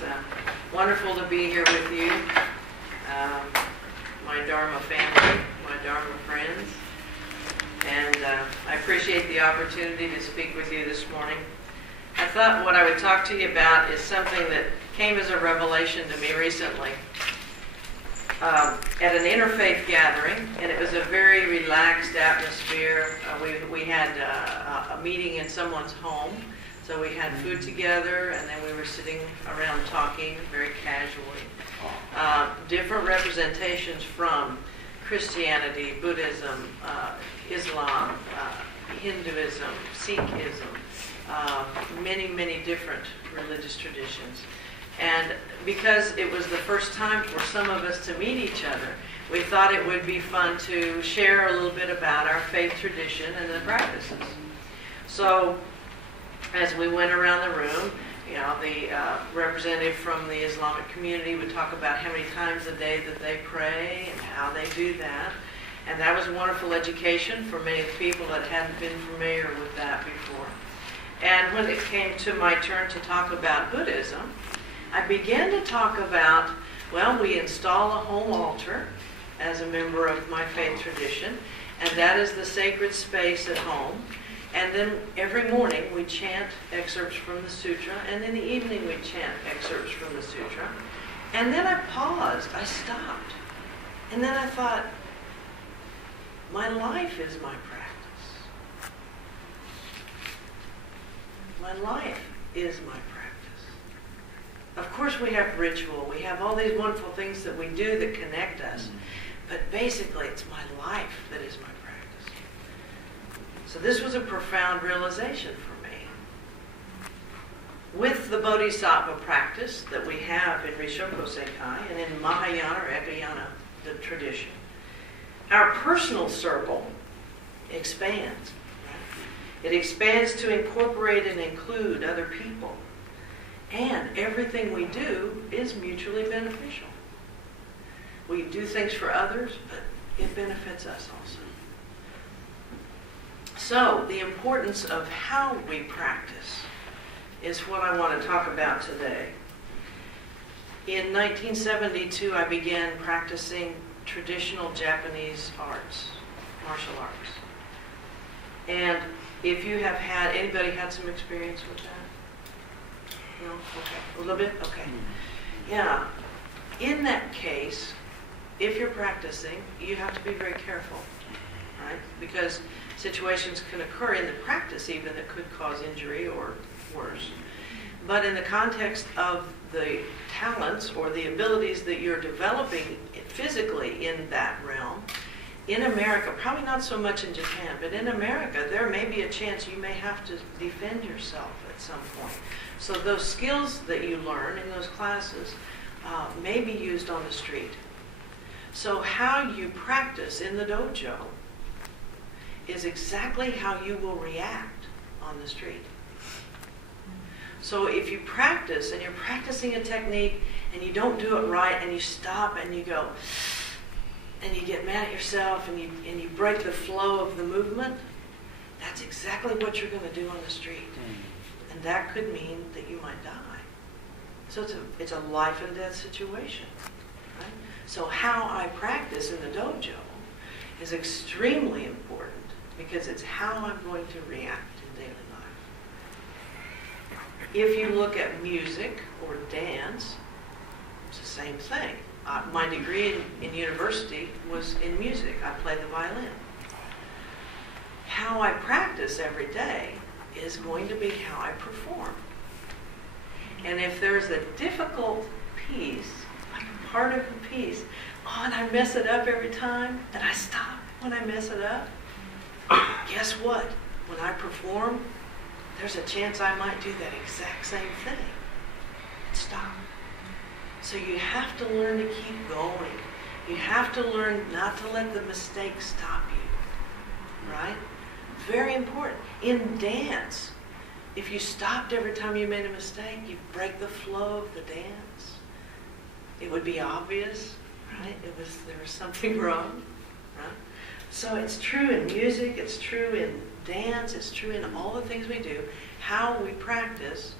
It's wonderful to be here with you, my Dharma family, my Dharma friends, and I appreciate the opportunity to speak with you this morning. I thought what I would talk to you about is something that came as a revelation to me recently at an interfaith gathering, and it was a very relaxed atmosphere. We had a meeting in someone's home. So we had food together, and then we were sitting around talking very casually. Different representations from Christianity, Buddhism, Islam, Hinduism, Sikhism, many, many different religious traditions. And because it was the first time for some of us to meet each other, we thought it would be fun to share a little bit about our faith tradition and the practices. So as we went around the room, the representative from the Islamic community would talk about how many times a day that they pray and how they do that. And that was a wonderful education for many of the people that hadn't been familiar with that before. And when it came to my turn to talk about Buddhism, I began to talk about, well, we install a home altar as a member of my faith tradition, and that is the sacred space at home. And then every morning we chant excerpts from the sutra, and in the evening we chant excerpts from the sutra. And then I paused, I stopped. And then I thought, my life is my practice. My life is my practice. Of course we have ritual, we have all these wonderful things that we do that connect us, but basically it's my life that is my practice. So this was a profound realization for me. With the Bodhisattva practice that we have in Rishoko Sekai and in Mahayana or Ekayana, the tradition, our personal circle expands. Right? It expands to incorporate and include other people. And everything we do is mutually beneficial. We do things for others, but it benefits us also. So, the importance of how we practice is what I want to talk about today. In 1972, I began practicing traditional Japanese arts, martial arts. And if you have had, anybody had some experience with that? No? Okay. A little bit? Okay. Yeah. In that case, if you're practicing, you have to be very careful, right? Because situations can occur in the practice even that could cause injury or worse. But in the context of the talents or the abilities that you're developing physically in that realm, in America, probably not so much in Japan, but in America, there may be a chance you may have to defend yourself at some point. So those skills that you learn in those classes may be used on the street. So how you practice in the dojo is exactly how you will react on the street. So if you practice and you're practicing a technique and you don't do it right and you stop and you go and you get mad at yourself and you break the flow of the movement, that's exactly what you're going to do on the street. And that could mean that you might die. So it's a life and death situation. Right? So how I practice in the dojo is extremely important, because it's how I'm going to react in daily life. If you look at music or dance, it's the same thing. My degree in university was in music. I played the violin. How I practice every day is going to be how I perform. And if there's a difficult piece, like a part of a piece, and I mess it up every time, and I stop when I mess it up, guess what? When I perform, there's a chance I might do that exact same thing and stop. So you have to learn to keep going. You have to learn not to let the mistakes stop you. Right? Very important. In dance, if you stopped every time you made a mistake, you break the flow of the dance. It would be obvious, right? There was something wrong. Right? So it's true in music, it's true in dance, it's true in all the things we do. How we practice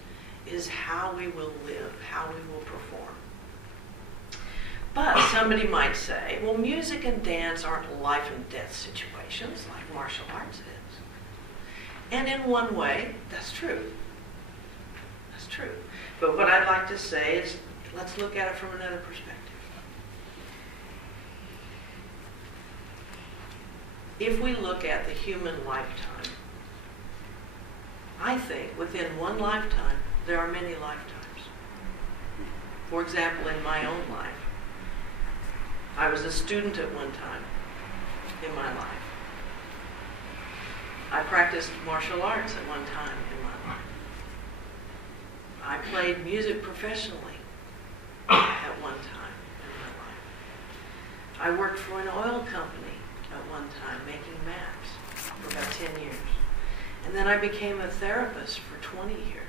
is how we will live, how how we will perform. But somebody might say, well, music and dance aren't life and death situations like martial arts is. And in one way, that's true. That's true. But what I'd like to say is, let's look at it from another perspective. If we look at the human lifetime, I think within one lifetime, there are many lifetimes. For example, in my own life, I was a student at one time in my life. I practiced martial arts at one time in my life. I played music professionally at one time in my life. I worked for an oil company at one time making maps for about 10 years. And then I became a therapist for 20 years.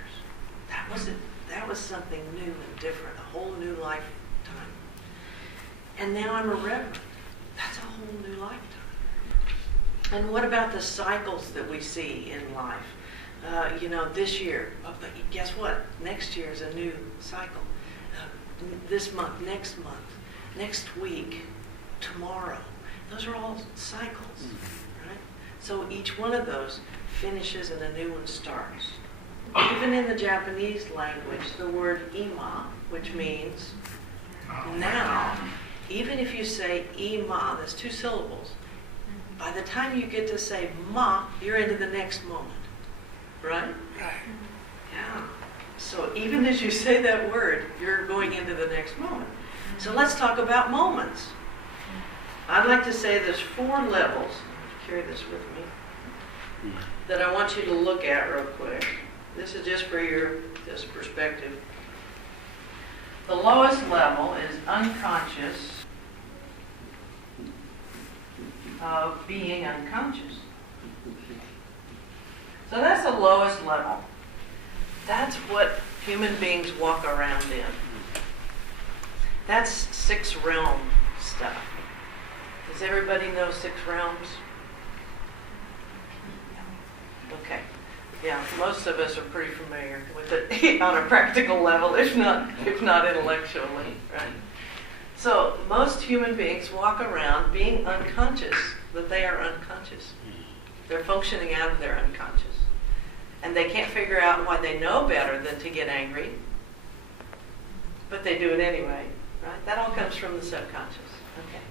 That was something new and different, a whole new lifetime. And now I'm a reverend. That's a whole new lifetime. And what about the cycles that we see in life? This year, but guess what? Next year is a new cycle. This month, next week, tomorrow. Those are all cycles, right? So each one of those finishes and a new one starts. Even in the Japanese language, the word ima, which means now, even if you say ima, that's 2 syllables, by the time you get to say ma, you're into the next moment. Right? Right. Yeah. So even as you say that word, you're going into the next moment. So let's talk about moments. I'd like to say there's 4 levels. Carry this with me. That I want you to look at real quick. This is just for this perspective. The lowest level is unconscious of being unconscious. So that's the lowest level. That's what human beings walk around in. That's 6 realm stuff. Does everybody know 6 realms? Okay. Yeah, most of us are pretty familiar with it on a practical level, if not intellectually, right? So most human beings walk around being unconscious that they are unconscious. They're functioning out of their unconscious. And they can't figure out why they know better than to get angry. But they do it anyway, right? That all comes from the subconscious. Okay.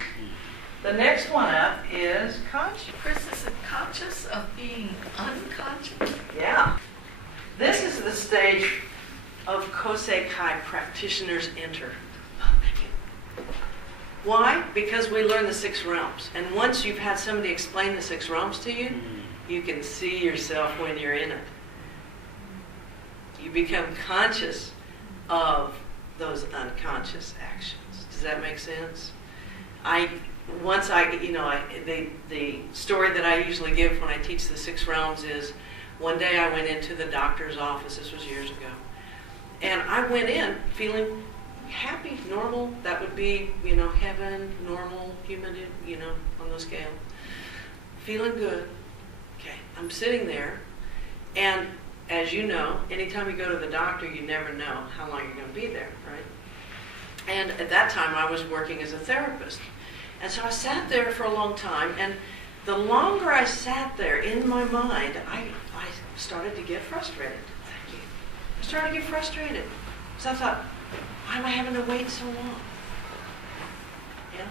The next one up is conscious. Kris, is it conscious of being unconscious? Yeah. This is the stage of Kosekai practitioners enter. Why? Because we learn the 6 realms. And once you've had somebody explain the 6 realms to you, you can see yourself when you're in it. You become conscious of those unconscious actions. Does that make sense? The story that I usually give when I teach the 6 realms is, one day I went into the doctor's office, this was years ago, and I went in feeling happy, normal. That would be, heaven, normal, human, on the scale. Feeling good. Okay, I'm sitting there, and as you know, anytime you go to the doctor, you never know how long you're going to be there, right? And at that time, I was working as a therapist. And so I sat there for a long time, and the longer I sat there in my mind, I started to get frustrated. Thank you. I started to get frustrated. So I thought, why am I having to wait so long? Yeah?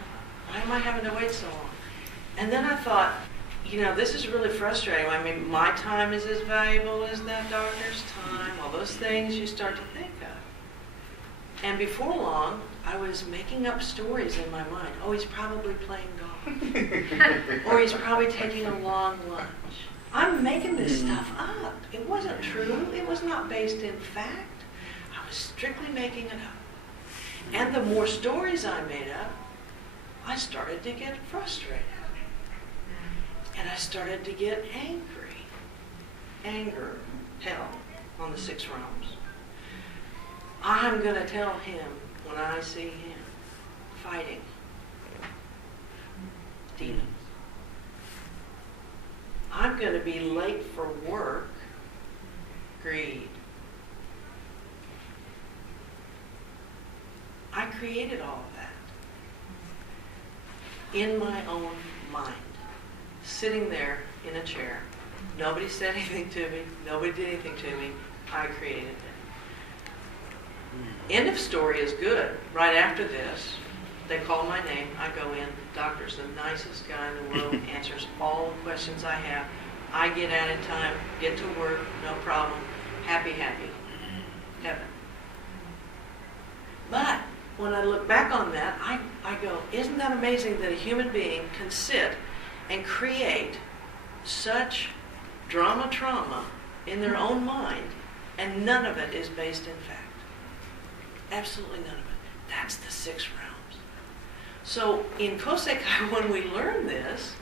Why am I having to wait so long? And then I thought, this is really frustrating. I mean, my time is as valuable as that doctor's time. All those things you start to think of. And before long, I was making up stories in my mind. Oh, he's probably playing golf. Or he's probably taking a long lunch. I'm making this stuff up. It wasn't true. It was not based in fact. I was strictly making it up. And the more stories I made up, I started to get frustrated. And I started to get angry. Anger, hell, on the 6 realms. I'm going to tell him when I see him fighting demons. I'm going to be late for work. Greed. created all of that in my own mind, sitting there in a chair. Nobody said anything to me. Nobody did anything to me. I created it. End of story is good. Right after this, they call my name. I go in. Doctor's the nicest guy in the world. Answers all the questions I have. I get out in time, get to work, no problem. Happy, happy. Heaven. But when I look back on that, I go, isn't that amazing that a human being can sit and create such trauma in their own mind, and none of it is based in fact. Absolutely none of it. That's the 6 realms. So in Kosekai, when we learn this,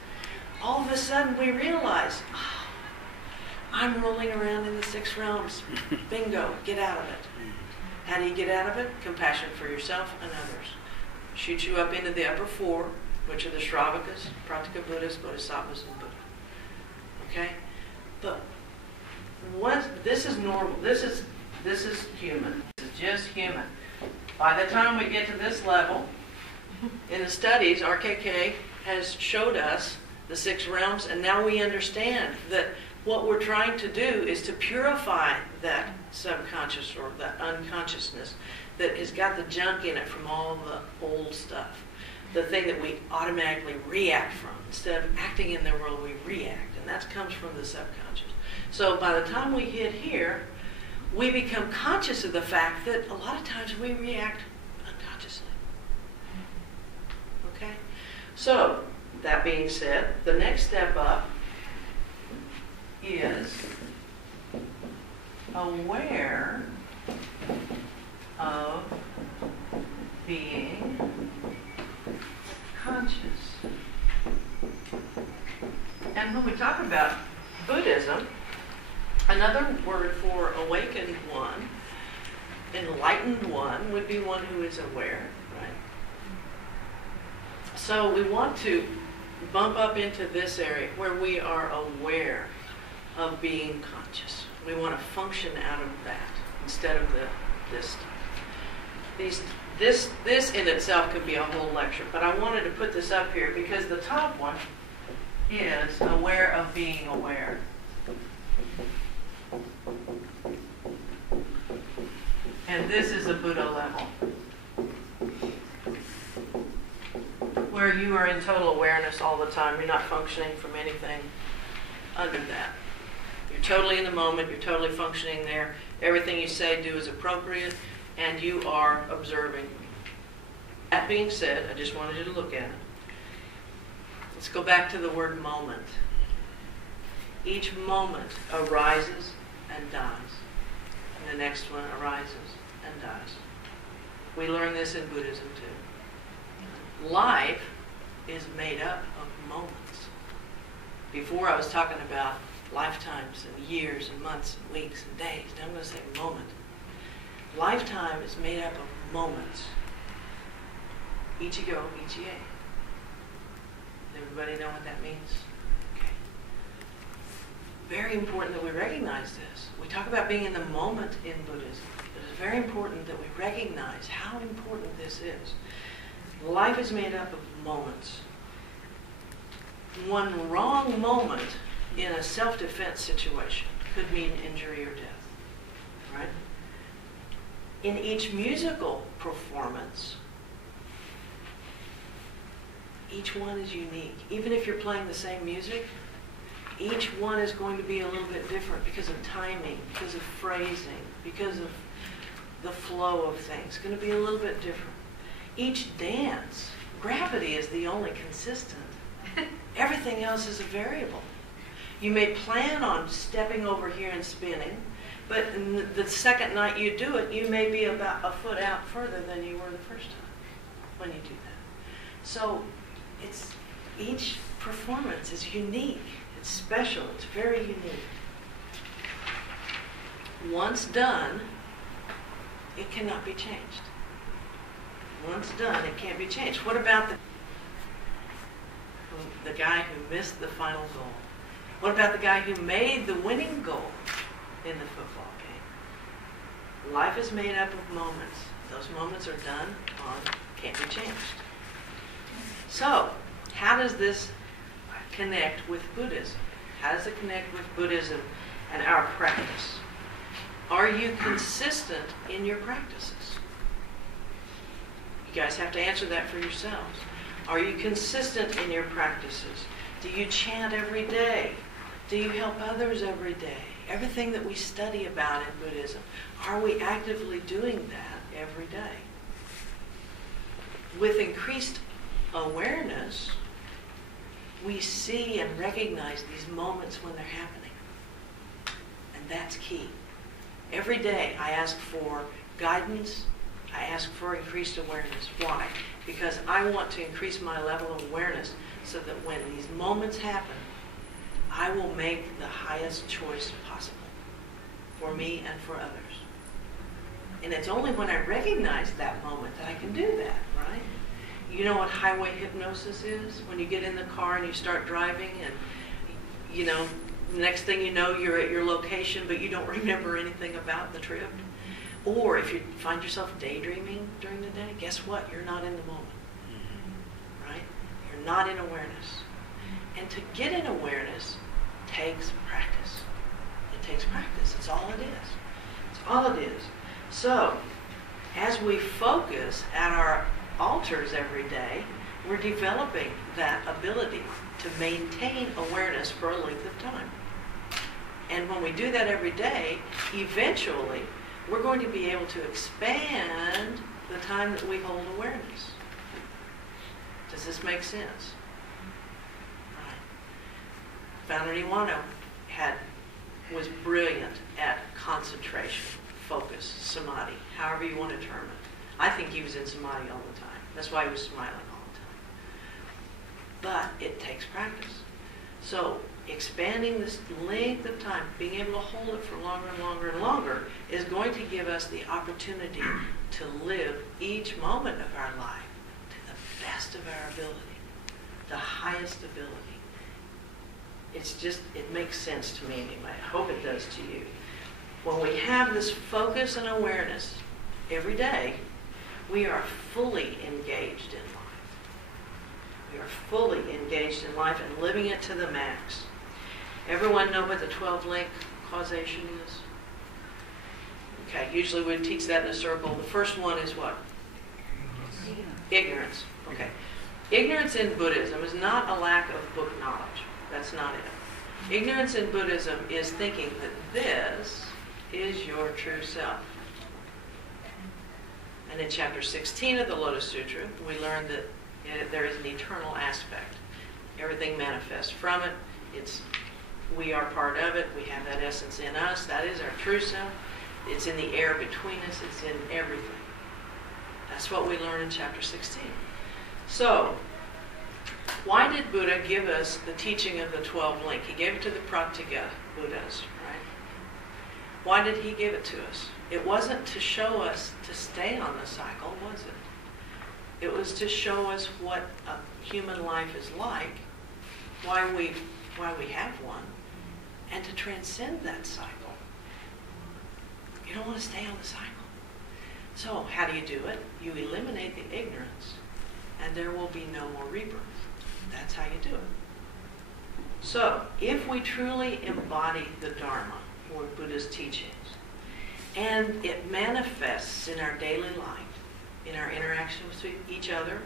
all of a sudden we realize, oh, I'm rolling around in the 6 realms. Bingo, get out of it. How do you get out of it? Compassion for yourself and others. Shoot you up into the upper 4, which are the Shravakas, Pratika Buddhas, Bodhisattvas, and Buddha. Okay? But this is normal. This is human. This is just human. By the time we get to this level, in the studies, RKK has showed us the 6 realms, and now we understand that what we're trying to do is to purify that subconscious or that unconsciousness that has got the junk in it from all the old stuff. The thing that we automatically react from. Instead of acting in the world, we react, and that comes from the subconscious. So by the time we hit here, we become conscious of the fact that a lot of times we react unconsciously. Okay? So, that being said, the next step up is aware of being conscious. And when we talk about Buddhism, another word for awakened one, enlightened one, would be one who is aware, right? So we want to bump up into this area where we are aware of being conscious. We want to function out of that instead of this stuff. This in itself could be a whole lecture, but I wanted to put this up here because the top one is aware of being aware. And this is a Buddha level, where you are in total awareness all the time. You're not functioning from anything under that. You're totally in the moment. You're totally functioning there. Everything you say, do is appropriate, and you are observing. That being said, I just wanted you to look at it. Let's go back to the word moment. Each moment arises and dies. And the next one arises and dies. We learn this in Buddhism too. Life is made up of moments. Before I was talking about lifetimes and years and months and weeks and days. Now I'm going to say moment. Lifetime is made up of moments. Ichigo, Ichie. Everybody know what that means? Okay. Very important that we recognize this. We talk about being in the moment in Buddhism. But it's very important that we recognize how important this is. Life is made up of moments. One wrong moment in a self-defense situation could mean injury or death. Right? In each musical performance, each one is unique. Even if you're playing the same music, each one is going to be a little bit different because of timing, because of phrasing, because of the flow of things. It's going to be a little bit different. Each dance, gravity is the only consistent. Everything else is a variable. You may plan on stepping over here and spinning, but the second night you do it, you may be about a foot out further than you were the first time when you do that. So each performance is unique. It's special. It's very unique. Once done, it cannot be changed. Once done, it can't be changed. What about the guy who missed the final goal? What about the guy who made the winning goal in the football game? Life is made up of moments. Those moments are done on, can't be changed. So, how does this connect with Buddhism? How does it connect with Buddhism and our practice? Are you consistent in your practices? You guys have to answer that for yourselves. Are you consistent in your practices? Do you chant every day? Do you help others every day? Everything that we study about in Buddhism, are we actively doing that every day? With increased awareness, we see and recognize these moments when they're happening. And that's key. Every day I ask for guidance, I ask for increased awareness. Why? Because I want to increase my level of awareness so that when these moments happen, I will make the highest choice possible for me and for others. And it's only when I recognize that moment that I can do that, right? You know what highway hypnosis is? When you get in the car and you start driving and, you know, next thing you know, you're at your location, but you don't remember anything about the trip. Or if you find yourself daydreaming during the day, guess what? You're not in the moment, right? You're not in awareness. And to get in awareness takes practice. It takes practice. It's all it is. It's all it is. So, as we focus at our altars every day, we're developing that ability to maintain awareness for a length of time. And when we do that every day, eventually, we're going to be able to expand the time that we hold awareness. Does this make sense? Right. Founder Iwano was brilliant at concentration, focus, samadhi, however you want to term it. I think he was in samadhi all the time. That's why he was smiling all the time. But it takes practice. So expanding this length of time, being able to hold it for longer and longer and longer, is going to give us the opportunity to live each moment of our life to the best of our ability, the highest ability. It makes sense to me anyway. I hope it does to you. When we have this focus and awareness every day, we are fully engaged in life. We are fully engaged in life and living it to the max. Everyone know what the 12-link causation is? Okay, usually we teach that in a circle. The first one is what? Ignorance. Okay. Ignorance in Buddhism is not a lack of book knowledge. That's not it. Ignorance in Buddhism is thinking that this is your true self. And in chapter 16 of the Lotus Sutra, we learn that there is an eternal aspect. Everything manifests from it. We are part of it. We have that essence in us. That is our true self. It's in the air between us. It's in everything. That's what we learn in chapter 16. So, why did Buddha give us the teaching of the 12 link? He gave it to the Pratyeka Buddhas, right? Why did he give it to us? It wasn't to show us to stay on the cycle, was it? It was to show us what a human life is like, why we have one, and to transcend that cycle. You don't want to stay on the cycle. So how do you do it? You eliminate the ignorance, and there will be no more rebirth. That's how you do it. So if we truly embody the Dharma, or Buddha's teachings, and it manifests in our daily life, in our interactions with each other,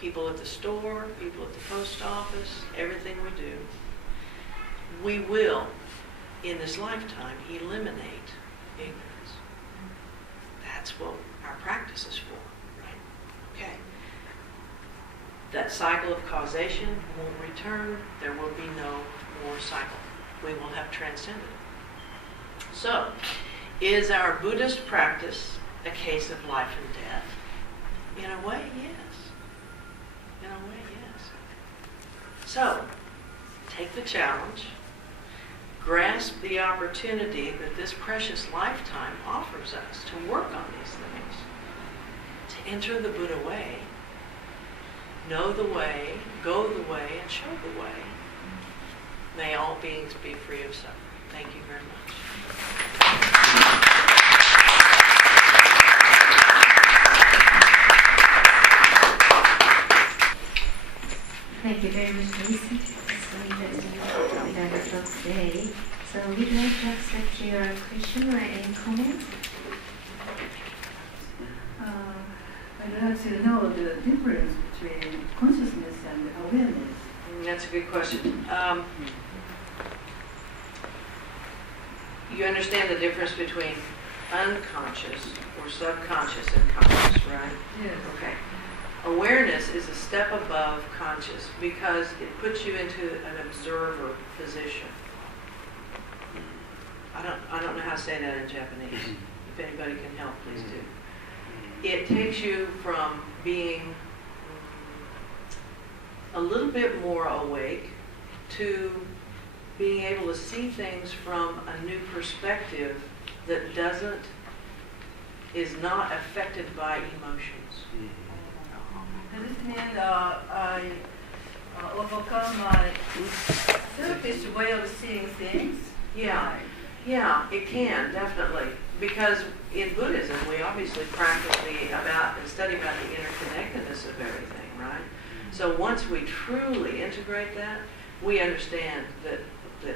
people at the store, people at the post office, everything we do, we will, in this lifetime, eliminate ignorance. That's what our practice is for, right? Okay. That cycle of causation won't return. There will be no more cycle. We will have transcended it. So, is our Buddhist practice a case of life and death? In a way, yes. In a way, yes. So, take the challenge, grasp the opportunity that this precious lifetime offers us to work on these things, to enter the Buddha way, know the way, go the way, and show the way. May all beings be free of suffering. Thank you very much. you very much, Kris. So that is for today. So we'd like to accept your question or any comment. I'd like to know the difference between consciousness and awareness. That's a good question. You understand the difference between unconscious or subconscious and conscious, right? Yes. Okay. Awareness is a step above conscious because it puts you into an observer position. I don't know how to say that in Japanese. If anybody can help, please do. It takes you from being a little bit more awake to being able to see things from a new perspective that is not affected by emotions. Does this mean I overcome my selfish way of seeing things? Yeah, it can, definitely. Because in Buddhism, we obviously practice and study about the interconnectedness of everything, right? So once we truly integrate that, we understand that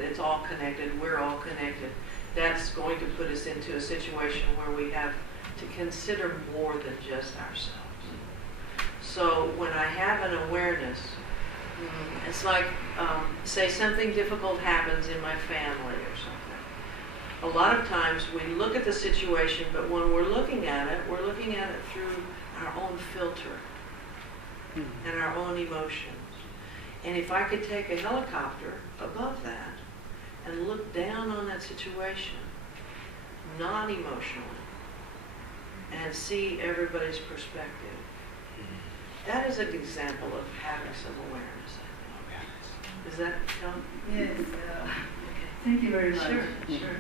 it's all connected, we're all connected. That's going to put us into a situation where we have to consider more than just ourselves. So when I have an awareness, it's like, say something difficult happens in my family or something. A lot of times we look at the situation, but when we're looking at it through our own filter and our own emotions. And if I could take a helicopter above that and look down on that situation, non-emotionally, and see everybody's perspective, that is an example of having some awareness, I think. Does that help? Yes. Thank you very much. Sure.